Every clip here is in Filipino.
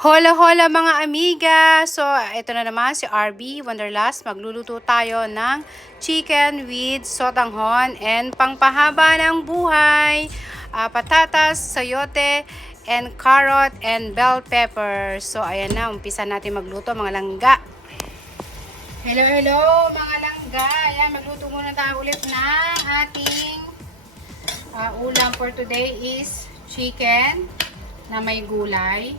Hola hola mga amiga! So, ito na naman si RB Wanderlust. Magluluto tayo ng chicken with sotanghon and pangpahaba ng buhay. Patatas, sayote, and carrot, and bell pepper. So, ayan na. Umpisa natin magluto mga langga. Hello, hello mga langga! Ayan, magluto muna tayo ulit ng ating ulam for today is chicken na may gulay.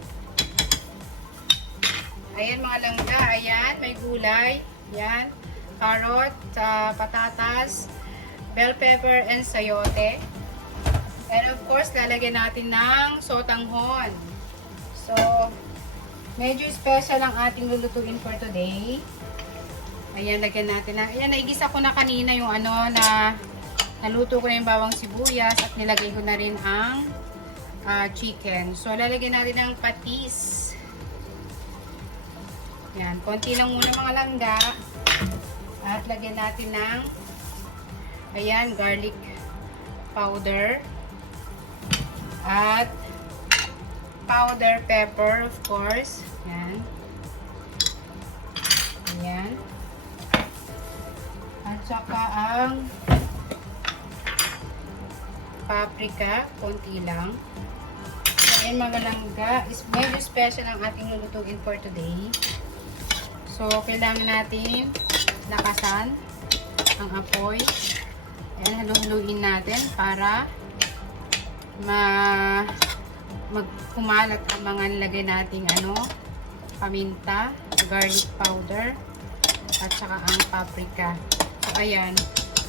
Ayan mga langga, ayan, may gulay, ayan, carrot, patatas, bell pepper, and sayote. And of course, lalagyan natin ng sotanghon. So, medyo special ang ating lulutuin for today. Ayan, lagyan natin na, ayan, naigisa ko na kanina yung naluto ko na yung bawang sibuyas at nilagay ko na rin ang chicken. So, lalagyan natin ng patis. Yan, konti lang muna mga langga. At lagyan natin ng ayan, garlic powder. At powder pepper, of course. Yan. Ayan. At saka ang paprika, konti lang. So, ayan mga langga, is medyo special ang ating lulutuin for today. So, kailangan natin lakasan ang apoy. Ayan, haluin natin para magkumalat ang mga nilagay nating paminta, garlic powder, at saka ang paprika. So, ayan,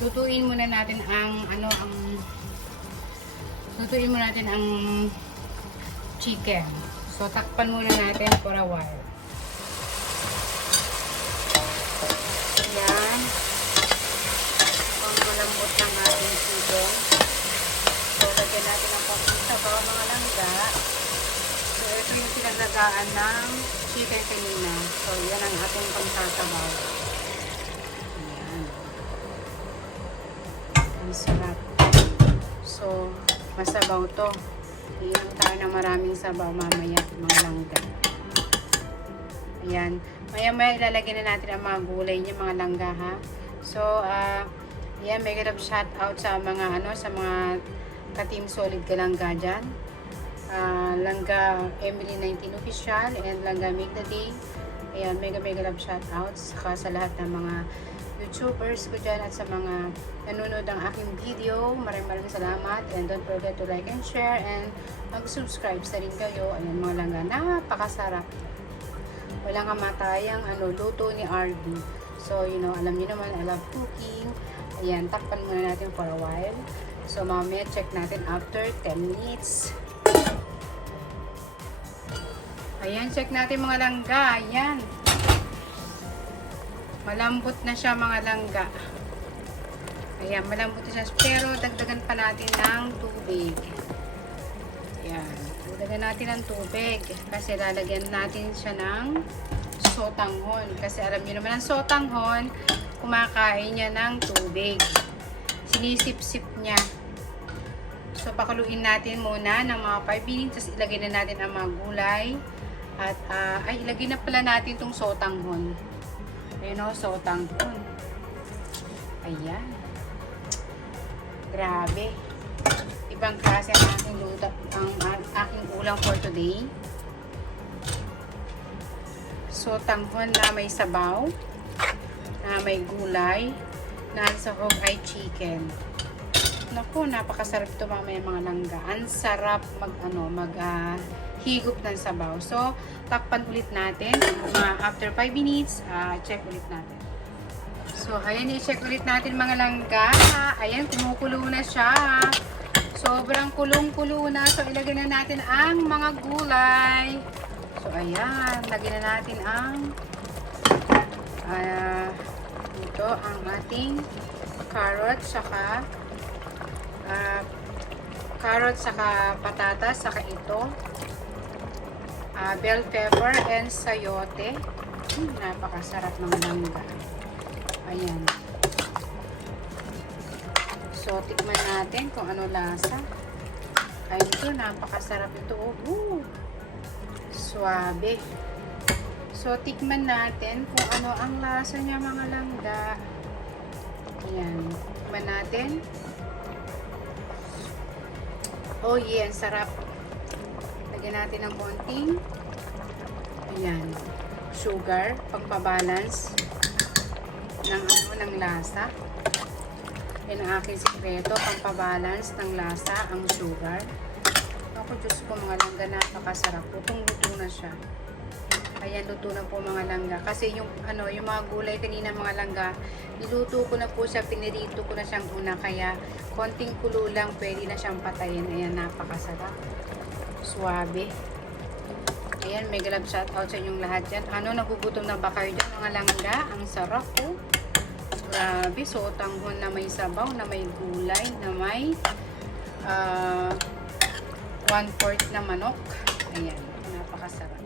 lutuin muna natin ang chicken. So, takpan muna natin for a while. Ayan. Pangmalambot ng ating chicken. So, lagyan natin ang pangsabaw mga langga. So, ito yung pinaglagaan ng chicken kanina. So, yan ang ating pangsasabaw. Ayan. Ang sarap. So, masabaw to. Iyon tayo na maraming sabaw mamaya mga langga. Ayan. Maya-maya ilalagay na natin ang mga gulay niya mga langga ha. So, yan, may ganap shout out sa mga ka-team solid ka langga dyan. Langga Emily 19 official and langga Make the Day. Ayan, mega love shout out sa lahat ng mga YouTubers ko dyan at sa mga nanonood ng aking video. Maraming salamat and don't forget to like and share and mag-subscribe sa rin kayo. Ayan mga langga, napakasarap. Walang kamatayang luto ni RD. So, alam niyo naman, I love cooking. Ayan, takpan muna natin for a while. So, mamaya check natin after 10 minutes. Ayan, check natin mga langga. Ayan. Malambot na siya mga langga. Ayan, malambot na siya. Pero, dagdagan pa natin ng tubig. Ayan. Dagdagan natin ng tubig. Kasi lalagyan natin siya ng sotanghon. Kasi alam niyo naman, ang sotanghon, kumakain niya ng tubig. Sinisip-sip niya. So, pakuluin natin muna ng mga 5 minutes. Tapos, ilagay na natin ang mga gulay. At, ilagay na pala natin itong sotanghon. Ayun o, sotanghon. Ayan. Grabe. Ibang klase ang aking luto, ang aking ulam for today. Sotanghon na may sabaw, na may gulay, na ang sahog ay chicken. Naku, napakasarap ito mamaya mga langga. Ang sarap higop ng sabaw. So, takpan ulit natin. After 5 minutes, check ulit natin. So, ayan, i-check ulit natin mga langga. Ayan, kumukulo na siya. Sobrang kulong-kulo na. So, ilagay na natin ang mga gulay. So, ayan. Lagyan na natin ang ito, ang ating carrot, saka patatas, saka ito. Bell pepper and sayote. Napakasarap ng langga. Ayan. So, tikman natin kung ano lasa. Ay, ito, napakasarap ito. Suabe. So, tikman natin kung ano ang lasa niya mga langga. Ayan. Tikman natin. Oh, yeah. Sarap. Lagyan natin ng konting. Ayan. Sugar. Pagpabalance ng lasa. Yan ang aking sikreto. Pagpabalance ng lasa ang sugar. Ako, Diyos ko mga langga, napakasarap. Lutong-luto na siya. Ayan, luto na po mga langga. Kasi yung mga gulay kanina mga langga, niluto ko na po siya, pinirito ko na siyang una. Kaya, konting kulo lang, pwede na siyang patayin. Ayan, napakasarap. Suabe. Ayan, mega love shoutout sa inyong lahat dyan. Nagugutom na ba kayo dyan mga langga? Ang sarap po. Grabe, so tanghon na may sabaw, na may gulay, na may 1/4 na manok. Ayan, napakasarap.